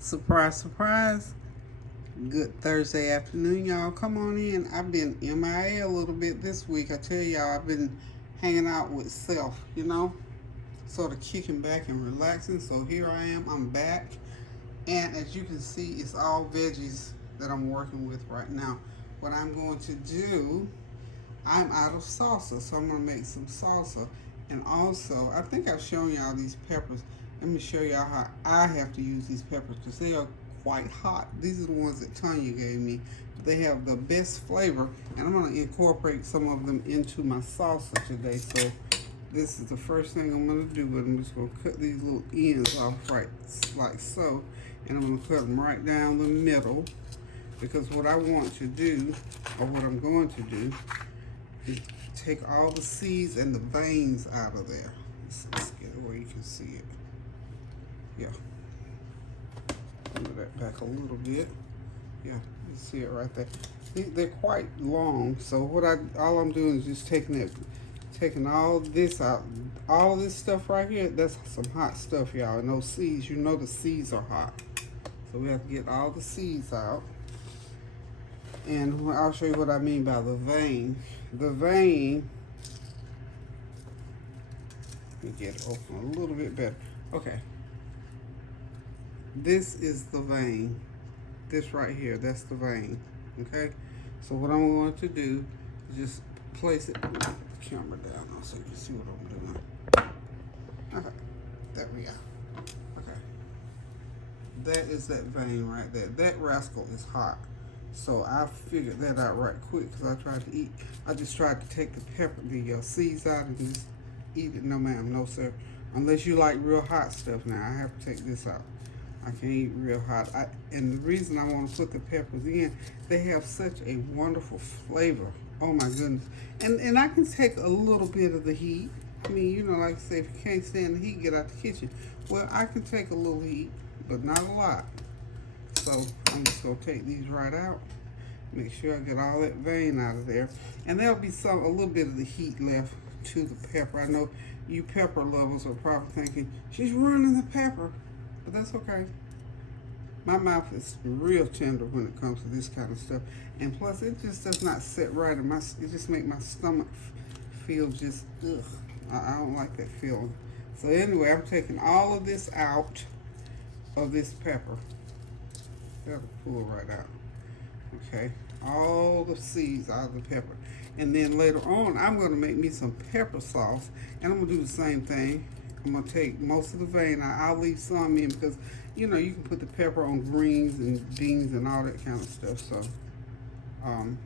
Surprise, surprise. Good Thursday afternoon, y'all. Come on in. I've been MIA a little bit this week. I tell y'all, I've been hanging out with self, sort of kicking back and relaxing. So here I am. I'm back. And as you can see, it's all veggies that I'm working with right now. What I'm going to do, I'm out of salsa. So I'm going to make some salsa. And also, I think I've shown y'all these peppers. Let me show y'all how I have to use these peppers because they are quite hot. These are the ones that Tanya gave me. They have the best flavor, and I'm going to incorporate some of them into my salsa today. So this is the first thing I'm going to do. I'm just going to cut these little ends off right like so, and I'm going to cut them right down the middle because what I want to do, or what I'm going to do, is take all the seeds and the veins out of there. Let's get it where you can see it. Yeah. Move that back a little bit. Yeah, you see it right there. They're quite long, so all I'm doing is just taking all this out. All this stuff right here, that's some hot stuff, y'all. And those seeds, the seeds are hot. So we have to get all the seeds out. And I'll show you what I mean by the vein. The vein, let me get it open a little bit better. Okay. This is the vein. This right here, that's the vein. Okay? So what I'm going to do is just place it, put the camera down now so you can see what I'm doing. Okay. There we go. Okay. That is that vein right there. That rascal is hot. So I figured that out right quick because I just tried to take the seeds out and just eat it. No ma'am, no sir. Unless you like real hot stuff now, I have to take this out. I can eat real hot. And the reason I want to put the peppers in, they have such a wonderful flavor. Oh my goodness. And I can take a little bit of the heat. I mean, like I say, if you can't stand the heat, get out the kitchen. Well, I can take a little heat, but not a lot. So I'm just going to take these right out. Make sure I get all that vein out of there. And there'll be a little bit of the heat left to the pepper. I know you pepper lovers are probably thinking, she's ruining the pepper. But that's okay. My mouth is real tender when it comes to this kind of stuff. And plus, it just does not sit right. It just makes my stomach feel just, ugh. I don't like that feeling. So anyway, I'm taking all of this out of this pepper. That'll pull right out. Okay. All the seeds out of the pepper. And then later on, I'm going to make me some pepper sauce. And I'm going to do the same thing. I'm going to take most of the vein out. I'll leave some in because, you can put the pepper on greens and beans and all that kind of stuff. So, I'm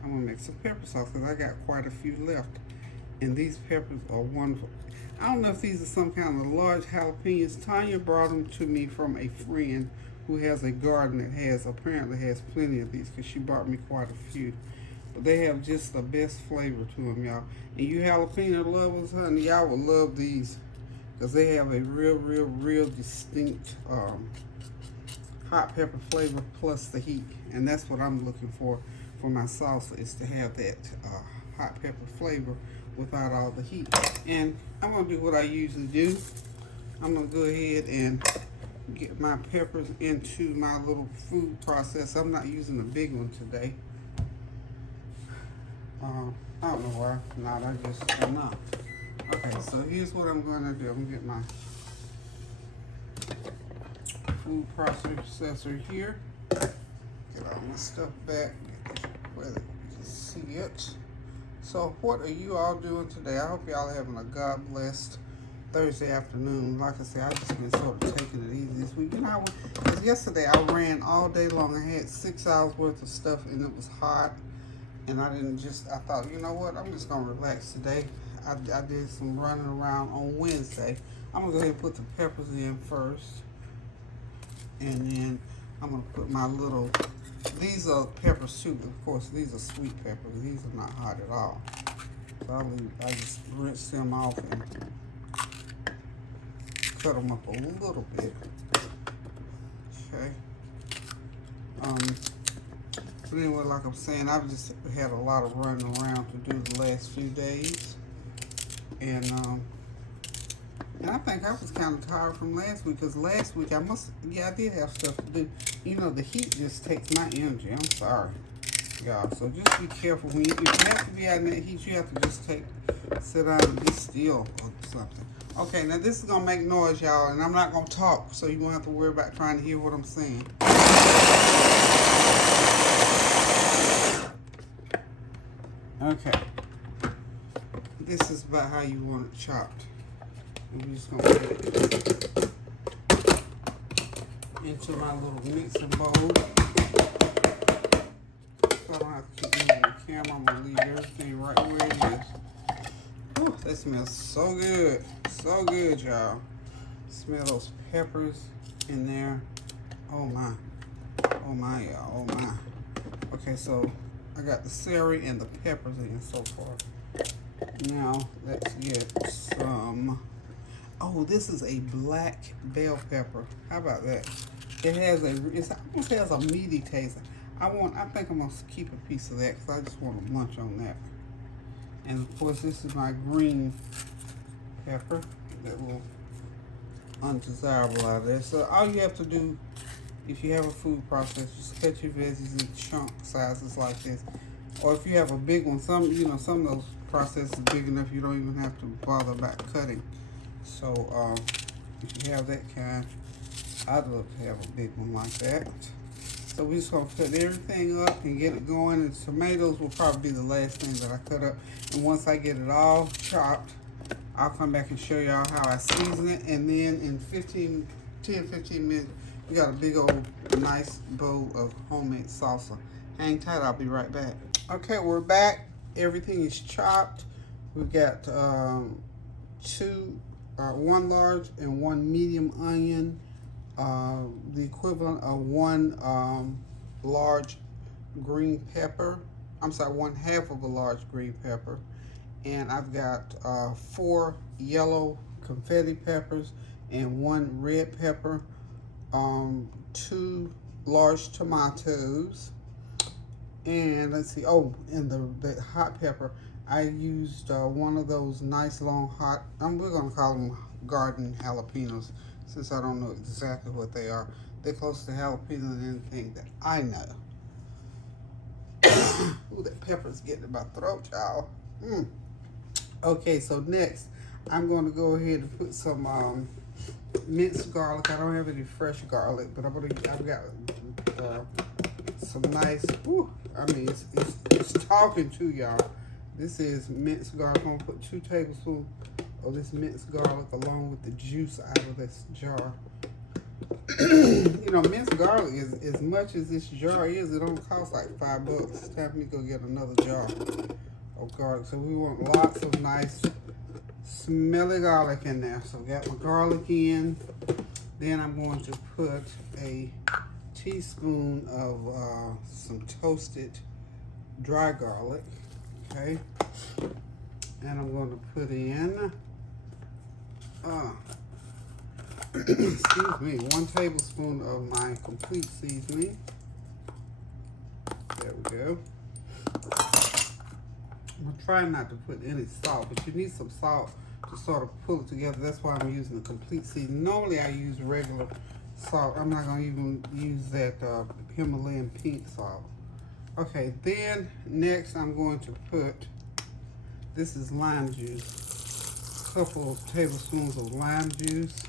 going to make some pepper sauce because I got quite a few left. And these peppers are wonderful. I don't know if these are some kind of large jalapenos. Tanya brought them to me from a friend who has a garden that apparently has plenty of these because she brought me quite a few. But they have just the best flavor to them, y'all. And you jalapeno lovers, honey, y'all will love these because they have a real distinct hot pepper flavor plus the heat. And that's what I'm looking for my salsa, is to have that hot pepper flavor without all the heat. And I'm going to do what I usually do. I'm going to go ahead and get my peppers into my little food processor. I'm not using a big one today. I don't know why not. I'm not. Okay, so here's what I'm going to do. I'm going to get my food processor here. Get all my stuff back where you can see it. So what are you all doing today? I hope y'all are having a God-blessed Thursday afternoon. Like I said, I've just been sort of taking it easy this week. Because yesterday I ran all day long. I had 6 hours worth of stuff and it was hot. And I thought, you know what, I'm just going to relax today. I did some running around on Wednesday. I'm going to go ahead and put the peppers in first. And then I'm going to put my these are peppers too. Of course, these are sweet peppers. These are not hot at all. So I just rinse them off and cut them up a little bit. Okay. But anyway, like I'm saying, I've just had a lot of running around to do the last few days. And And I think I was kind of tired from last week because last week I did have stuff to do. You know, the heat just takes my energy. I'm sorry, y'all. So just be careful when if you have to be out in that heat, you have to just sit down and be still or something. Okay, now this is gonna make noise, y'all, and I'm not gonna talk, so you won't have to worry about trying to hear what I'm saying. Okay, this is about how you want it chopped. I'm just gonna put it into my little mixing bowl. So I don't have to keep moving the camera. I'm gonna leave everything right where it is. Whew, that smells so good. So good, y'all. Smell those peppers in there. Oh my. Oh my, y'all. Oh my. Okay, so I got the celery and the peppers in so far. Now, let's get some. Oh, this is a black bell pepper. How about that? It almost has a meaty taste. I think I'm gonna keep a piece of that because I just want to munch on that. And of course, this is my green pepper, that little undesirable out of there. So all you have to do, if you have a food processor, just cut your veggies in chunk sizes like this. Or if you have a big one, some of those processors are big enough you don't even have to bother about cutting. So if you have that kind, I'd love to have a big one like that. So we're just gonna put everything up and get it going. And tomatoes will probably be the last thing that I cut up. And once I get it all chopped, I'll come back and show y'all how I season it. And then in 10, 15 minutes, we got a big old nice bowl of homemade salsa. Hang tight, I'll be right back. Okay, we're back. Everything is chopped. We've got one large and one medium onion, the equivalent of one large green pepper. I'm sorry, 1/2 of a large green pepper. And I've got 4 yellow confetti peppers and 1 red pepper, 2 large tomatoes, and let's see, oh, and the hot pepper, I used one of those nice long hot, we're gonna call them garden jalapenos, since I don't know exactly what they are. They're closer to jalapeno than anything that I know. Ooh, that pepper's getting in my throat, y'all. Okay, so next, I'm going to go ahead and put some minced garlic. I don't have any fresh garlic, but I've got some nice. I mean, it's talking to y'all. This is minced garlic. I'm gonna put 2 tablespoons of this minced garlic along with the juice out of this jar. You know, minced garlic is, as much as this jar is, it only costs like $5. It's time for me to go get another jar of garlic. So we want lots of nice smelly garlic in there. So got my garlic in. Then I'm going to put a teaspoon of some toasted dry garlic. Okay. And I'm going to put in excuse me, 1 tablespoon of my complete seasoning. There we go. I'm trying not to put any salt, but you need some salt to sort of pull it together. That's why I'm using the complete seasoning. Normally I use regular salt. I'm not going to even use that Himalayan pink salt. Okay, then next I'm going to put, this is lime juice. A couple of tablespoons of lime juice.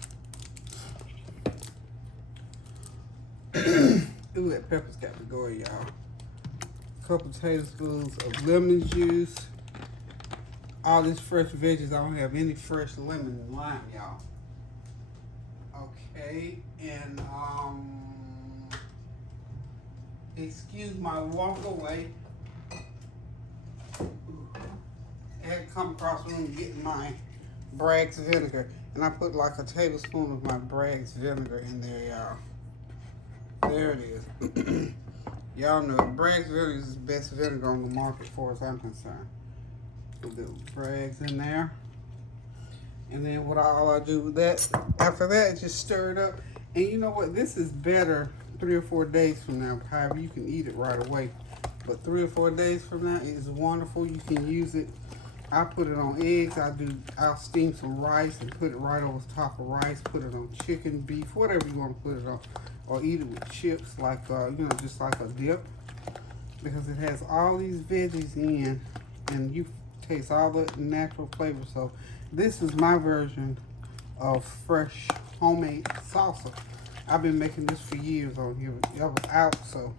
Ooh, that pepper's got to go, y'all. A couple tablespoons of lemon juice. All these fresh veggies, I don't have any fresh lemon and lime, y'all. Okay, and excuse my walk away. I had to come across the room getting my Bragg's vinegar, and I put like a tablespoon of my Bragg's vinegar in there, y'all. There it is. Y'all know Bragg's vinegar is the best vinegar on the market, as far as I'm concerned. Put the Bragg's in there, and then all I do with that, after that, just stir it up. And you know what? This is better 3 or 4 days from now. However, you can eat it right away, but 3 or 4 days from now is wonderful. You can use it I put it on eggs. I'll steam some rice and put it right over the top of rice. Put it on chicken, beef, whatever you want to put it on, or eat it with chips, like just like a dip, because it has all these veggies in, and you taste all the natural flavor. So this is my version of fresh homemade salsa. I've been making this for years on here. I was out, so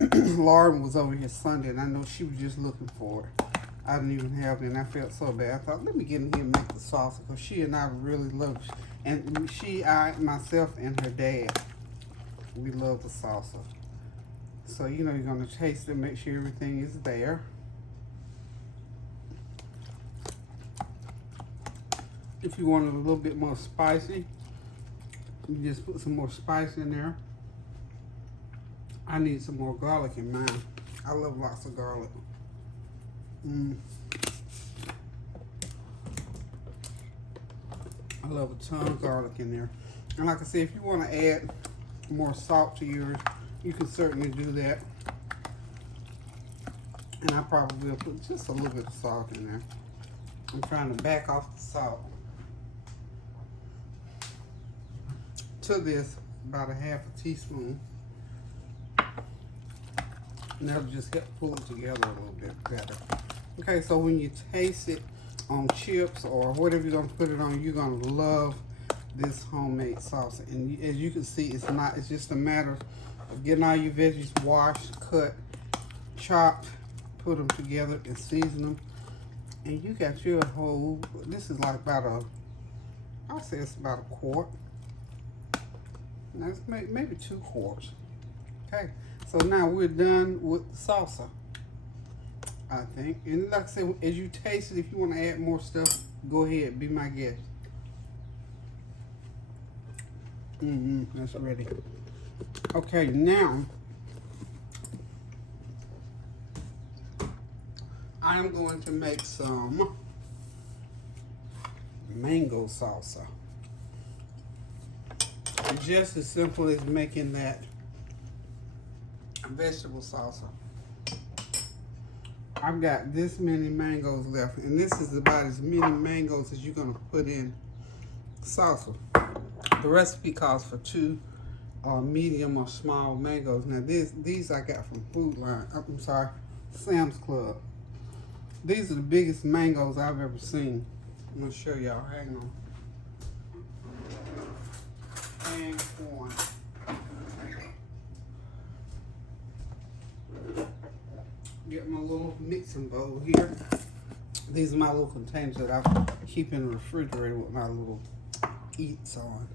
Lauren was over here Sunday, and I know she was just looking for it. I didn't even have it, and I felt so bad. I thought, let me get in here and make the salsa, because she and I really love it. And myself, and her dad, we love the salsa. So, you're going to taste it, make sure everything is there. If you want it a little bit more spicy, you just put some more spice in there. I need some more garlic in mine. I love lots of garlic. I love a ton of garlic in there. And like I said, if you want to add more salt to yours, you can certainly do that. And I probably will put just a little bit of salt in there. I'm trying to back off the salt. To this, about a half a teaspoon. And that'll just help pull it together a little bit better. Okay, so when you taste it on chips or whatever you're gonna put it on, you're gonna love this homemade salsa. And as you can see, it's just a matter of getting all your veggies washed, cut, chopped, put them together and season them. And you got your whole, this is like I'll say it's about a quart. Now it's maybe 2 quarts. Okay, so now we're done with the salsa, I think. And like I said, as you taste it, if you want to add more stuff, go ahead, be my guest. That's ready. Okay, now I'm going to make some mango salsa. Just as simple as making that vegetable salsa. I've got this many mangoes left, and this is about as many mangoes as you're going to put in salsa. The recipe calls for 2 medium or small mangoes. Now these I got from Sam's Club. These are the biggest mangoes I've ever seen. I'm going to show y'all. Hang on. Hang on. Get my little mixing bowl here. These are my little containers that I keep in the refrigerator with my little eats on.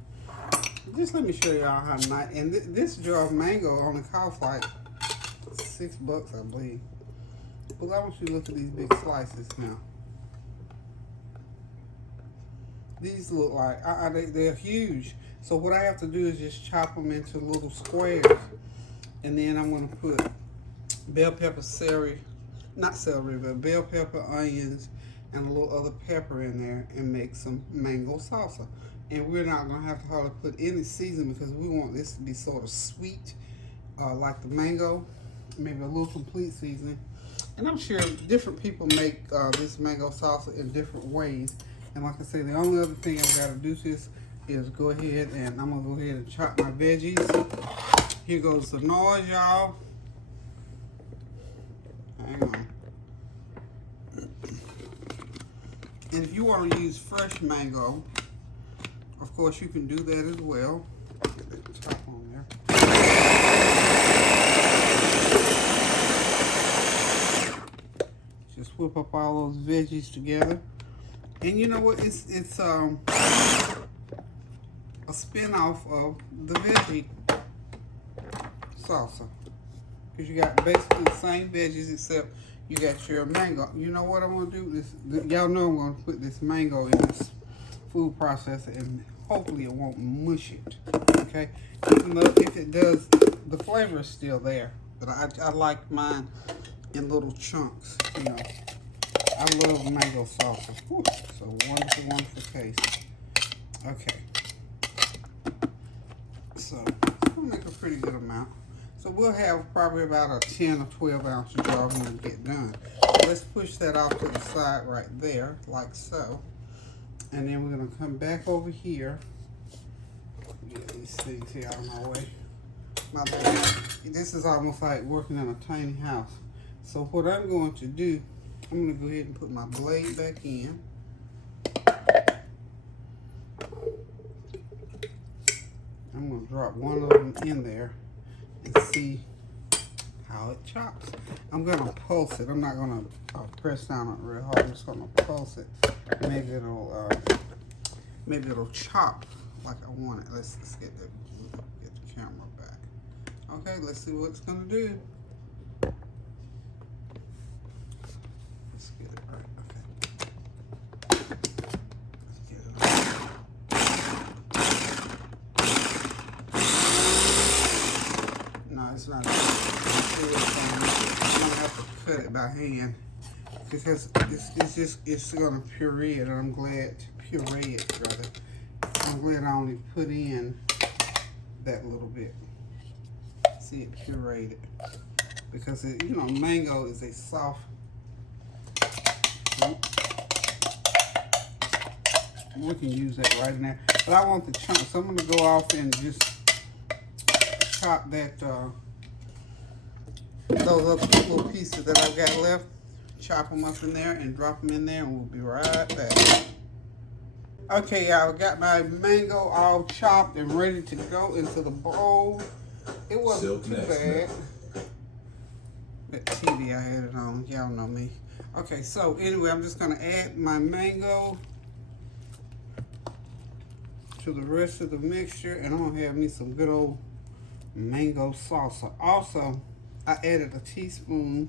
Just let me show y'all how nice. And this jar of mango only costs like $6, I believe. But I want you to look at these big slices now. These look like they're huge. So what I have to do is just chop them into little squares, and then I'm going to put bell pepper, bell pepper, onions, and a little other pepper in there, and make some mango salsa. And we're not going to have to hardly put any seasoning, because we want this to be sort of sweet, like the mango, maybe a little complete seasoning. And I'm sure different people make this mango salsa in different ways. And like I say, the only other thing I've got to do to this is go ahead and I'm going to go ahead and chop my veggies. Here goes the noise, y'all. Hang on. And if you want to use fresh mango, of course you can do that as well. Get that top on there. Just whip up all those veggies together. And you know what? It's a spin-off of the veggie salsa. Because you got basically the same veggies, except you got your mango. You know what I'm going to do? Y'all know I'm going to put this mango in this food processor, and hopefully it won't mush it. Okay? Even though if it does, the flavor is still there. But I like mine in little chunks, you know. I love mango salsa. Whew, it's a wonderful, wonderful taste. Okay. So, it's going to make a pretty good amount. So we'll have probably about a 10 or 12 ounce jar when we get done. Let's push that off to the side right there, like so. And then we're gonna come back over here. Get these things here out of my way. This is almost like working in a tiny house. So what I'm going to do, I'm gonna go ahead and put my blade back in. I'm gonna drop one of them in there and see how it chops. I'm gonna pulse it. I'm not gonna press down on it real hard. I'm just gonna pulse it. Maybe it'll chop like I want it. Let's get the camera back. Okay, let's see what it's gonna do. Let's get it right. Okay. Let's get it right. No, it's not. I'm gonna have to cut it by hand because it's gonna puree it, and I'm glad to puree it rather. I'm glad I only put in that little bit. See it pureed it because it, you know, mango is a soft fruit. We can use that right now, but I want the chunk, so I'm gonna go off and just chop that those other little pieces that I've got left. Chop them up in there and drop them in there, and we'll be right back. Okay, y'all, got my mango all chopped and ready to go into the bowl. It wasn't too bad. That TV I had it on, y'all know me. Okay, so anyway, I'm just gonna add my mango to the rest of the mixture, and I'm gonna have me some good old mango salsa. Also, I added a teaspoon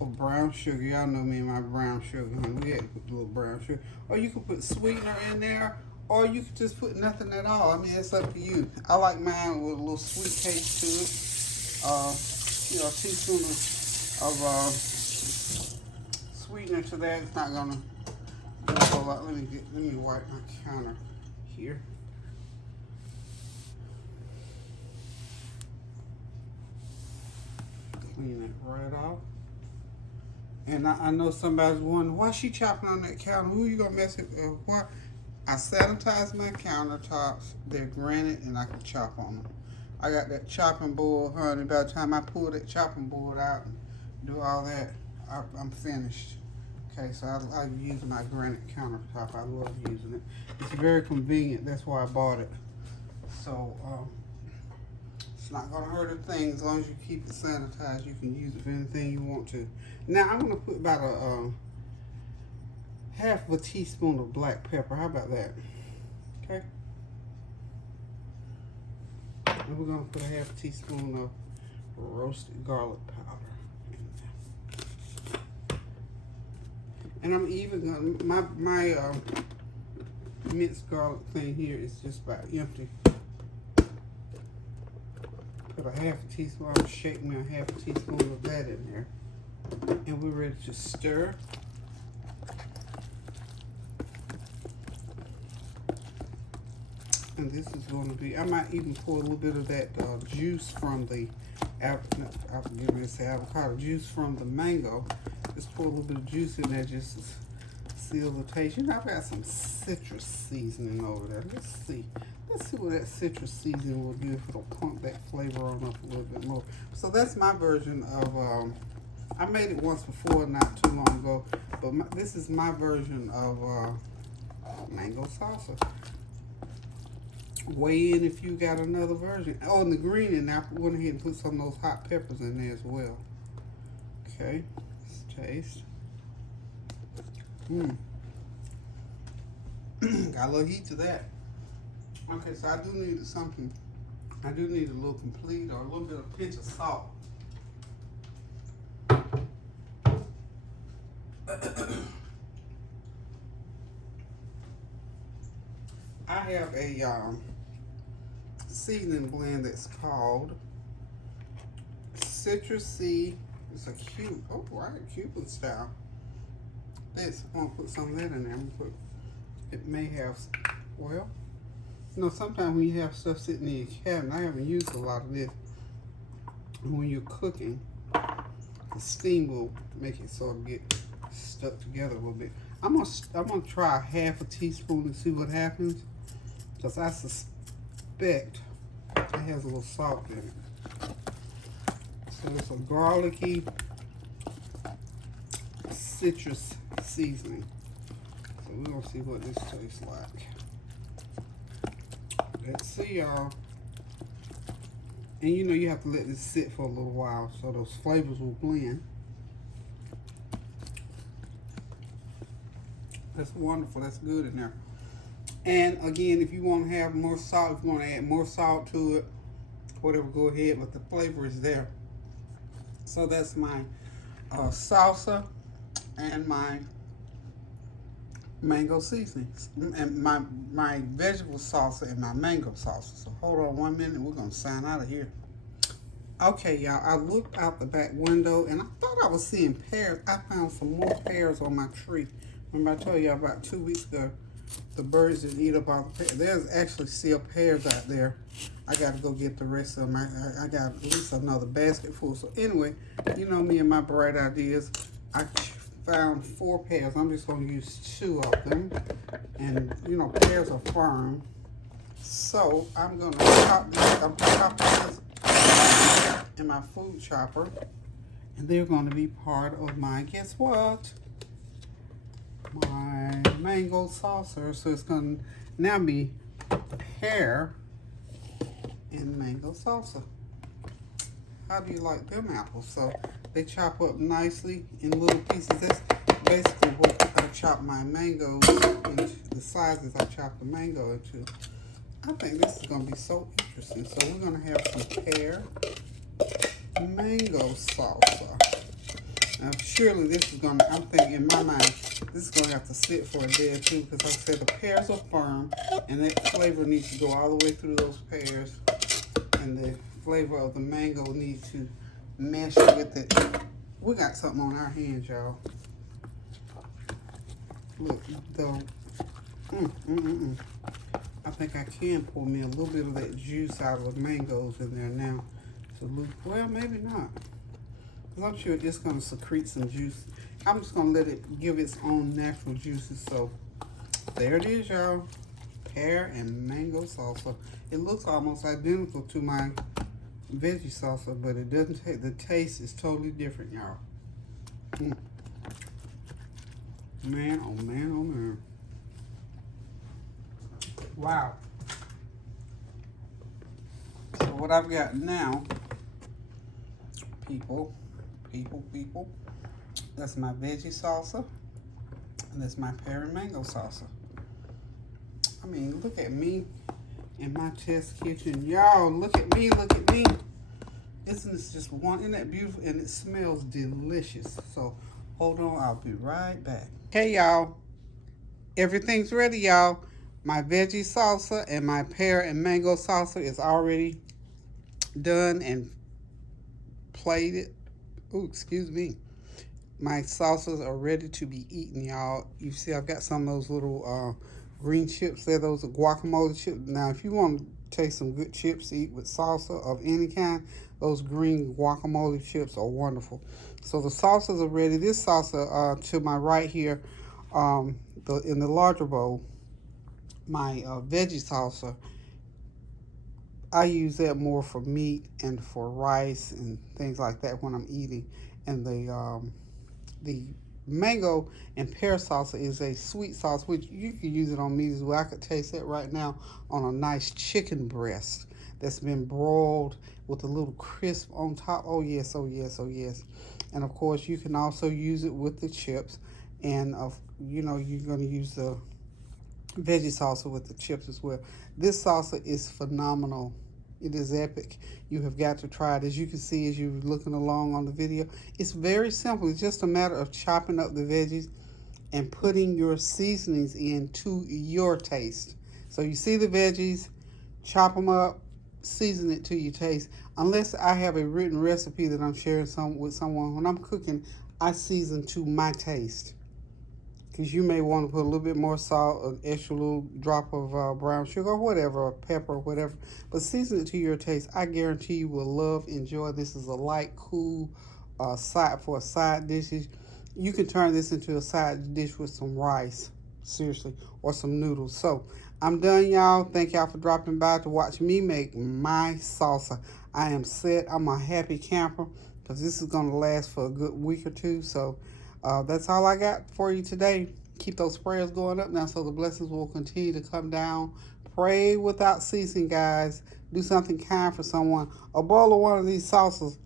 of brown sugar. Y'all know me and my brown sugar, honey. We had to put a little brown sugar. Or you can put sweetener in there, or you can just put nothing at all. I mean, it's up to you. I like mine with a little sweet taste to it. You know, a teaspoon of sweetener to that. It's not gonna do a whole lot. Let me wipe my counter here. Clean it right off. And I know somebody's wondering, why she chopping on that counter? Who you gonna mess with? Why? I sanitize my countertops. They're granite and I can chop on them. I got that chopping board, honey. By the time I pull that chopping board out and do all that, I'm finished. Okay, so I use my granite countertop. I love using it. It's very convenient. That's why I bought it. So, it's not gonna hurt a thing as long as you keep it sanitized. You can use it for anything you want to. Now I'm gonna put about a half of a teaspoon of black pepper. How about that? Okay. And we're gonna put a half a teaspoon of roasted garlic powder in there. And I'm even gonna my minced garlic thing here is just about empty. Put a half a teaspoon. I'm shaking a half a teaspoon of that in there, and we're ready to stir. And this is going to be, I might even pour a little bit of that juice from the avocado juice from the mango. Just pour a little bit of juice in there, just to seal the taste. You know, I've got some citrus seasoning over there. Let's see what that citrus seasoning will do, if it'll pump that flavor on up a little bit more. So that's my version of, I made it once before, not too long ago, but this is my version of mango salsa. Weigh in if you got another version. Oh, and the green, and I went ahead and put some of those hot peppers in there as well. Okay, let's taste. Got a little heat to that. Okay, so I do need something. I do need a little complete, or a little bit of pinch of salt. I have a seasoning blend that's called Citrus Sea. It's a cute, oh right, Cuban style. This, I'm gonna put some of that in there. I'm gonna put, it may have, well, you know, sometimes when you have stuff sitting in your cabinet, I haven't used a lot of this. And when you're cooking, the steam will make it sort of get stuck together a little bit. I'm gonna try a half a teaspoon and see what happens, because I suspect it has a little salt in it. So it's a garlicky citrus seasoning. So we're gonna see what this tastes like. Let's see, y'all. And you know you have to let this sit for a little while so those flavors will blend. That's wonderful. That's good in there. And again, if you want to have more salt, if you want to add more salt to it, whatever, go ahead. But the flavor is there. So that's my salsa and my mango seasonings, and my vegetable salsa and my mango salsa. So hold on 1 minute. We're gonna sign out of here. Okay, y'all. I looked out the back window and I thought I was seeing pears. I found some more pears on my tree. Remember I told you about 2 weeks ago, the birds didn't eat up all the pears. There's actually still pears out there. I got to go get the rest of them. I got at least another basket full. So anyway, you know me and my bright ideas. I found 4 pears. I'm just going to use 2 of them. And, you know, pears are firm. So I'm going to chop this. I'm chopping this in my food chopper. And they're going to be part of my, guess what? My mango salsa. So it's going to now be pear and mango salsa. How do you like them apples? So they chop up nicely in little pieces. That's basically what I chop my mangoes into, the sizes I chop the mango into. I think this is going to be so interesting. So we're going to have some pear mango salsa. Now surely this is going to, I'm thinking in my mind, this is going to have to sit for a day or two, because like I said, the pears are firm and that flavor needs to go all the way through those pears, and the flavor of the mango needs to mesh with it. We got something on our hands, y'all. Look, though. I think I can pour me a little bit of that juice out of the mangoes in there now. So, well, maybe not. Because I'm sure it's going to secrete some juice. I'm just going to let it give its own natural juices. So, there it is, y'all. Pear and mango salsa. It looks almost identical to my veggie salsa, but it doesn't take, the taste is totally different, y'all. Man, oh man, oh man. Wow. So what I've got now, people, that's my veggie salsa, and that's my pear and mango salsa. I mean, look at me in my test kitchen. Y'all, look at me, look at me. Isn't this just one? Isn't that beautiful? And it smells delicious. So hold on, I'll be right back. Hey, y'all. Everything's ready, y'all. My veggie salsa and my pear and mango salsa is already done and plated. Ooh, excuse me. My salsas are ready to be eaten, y'all. You see, I've got some of those little green chips there. Those are guacamole chips. Now, if you want to taste some good chips to eat with salsa of any kind, those green guacamole chips are wonderful. So the salsas are ready. This salsa to my right here, in the larger bowl, my veggie salsa, I use that more for meat and for rice and things like that when I'm eating. And the mango and pear salsa is a sweet sauce, which you can use it on meat as well. I could taste that right now on a nice chicken breast that's been broiled with a little crisp on top. Oh yes, oh yes, oh yes. And of course you can also use it with the chips, and you know, you're going to use the veggie salsa with the chips as well. This salsa is phenomenal. It is epic. You have got to try it. As you can see, as you're looking along on the video, it's very simple. It's just a matter of chopping up the veggies and putting your seasonings in to your taste. So you see the veggies, chop them up, season it to your taste. Unless I have a written recipe that I'm sharing with someone, when I'm cooking, I season to my taste. because you may want to put a little bit more salt, an extra little drop of brown sugar, or whatever, or pepper, or whatever. But season it to your taste. I guarantee you will love, enjoy. This is a light, cool side for a side dishes. You can turn this into a side dish with some rice, seriously, or some noodles. So I'm done, y'all. Thank y'all for dropping by to watch me make my salsa. I am set. I'm a happy camper because this is going to last for a good week or two. So that's all I got for you today. Keep those prayers going up now so the blessings will continue to come down. Pray without ceasing, guys. Do something kind for someone. A bowl of one of these salsas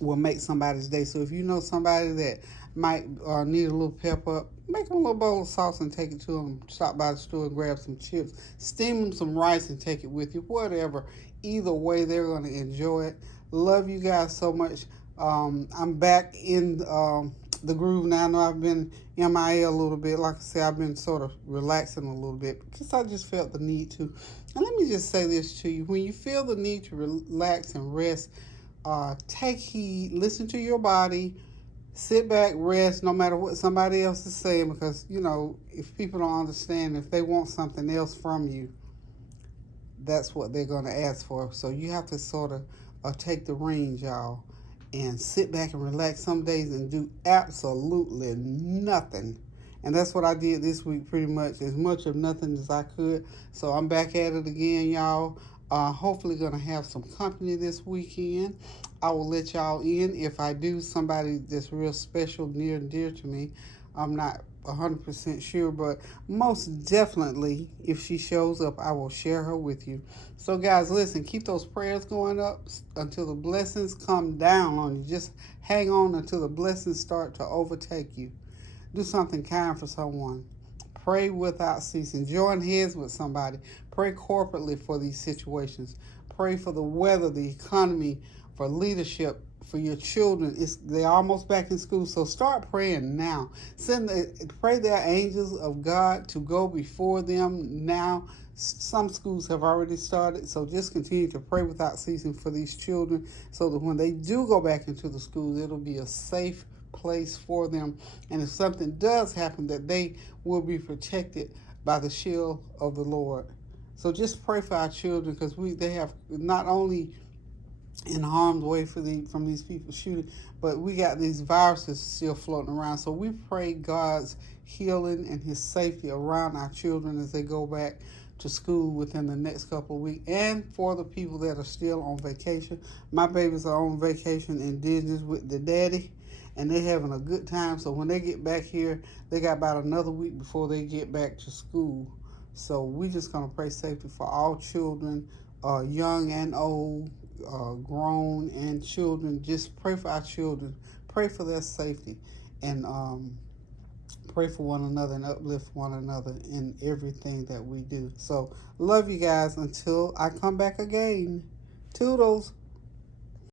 will make somebody's day. So if you know somebody that might need a little pep up, make them a little bowl of sauce and take it to them. Stop by the store and grab some chips. Steam them some rice and take it with you. Whatever. Either way, they're going to enjoy it. Love you guys so much. I'm back in the groove now. I know I've been MIA a little bit. Like I said, I've been sort of relaxing a little bit because I just felt the need to. And let me just say this to you. When you feel the need to relax and rest, take heed, listen to your body, sit back, rest, no matter what somebody else is saying, because, you know, if people don't understand, if they want something else from you, that's what they're going to ask for. So you have to sort of take the reins, y'all, and sit back and relax some days and do absolutely nothing. And that's what I did this week, pretty much of nothing as I could. So I'm back at it again, y'all. Hopefully going to have some company this weekend. I will let y'all in if I do, somebody that's real special, near and dear to me. I'm not 100% sure, but most definitely, if she shows up, I will share her with you. So, guys, listen, keep those prayers going up until the blessings come down on you. Just hang on until the blessings start to overtake you. Do something kind for someone. Pray without ceasing. Join heads with somebody. Pray corporately for these situations. Pray for the weather, the economy, for leadership, for your children. They're almost back in school, so start praying now. Pray their angels of God to go before them now. Some schools have already started, so just continue to pray without ceasing for these children so that when they do go back into the schools, it'll be a safe place for them. And if something does happen, that they will be protected by the shield of the Lord. So just pray for our children, because they have not only in harm's way from these people shooting, but we got these viruses still floating around. So we pray God's healing and his safety around our children as they go back to school within the next couple of weeks, and for the people that are still on vacation. My babies are on vacation in Disney with the daddy, and they're having a good time. So when they get back here, they got about another week before they get back to school. So we're just going to pray safety for all children, young and old, grown and children. Just pray for our children. Pray for their safety, and pray for one another and uplift one another in everything that we do. So love you guys until I come back again. Toodles.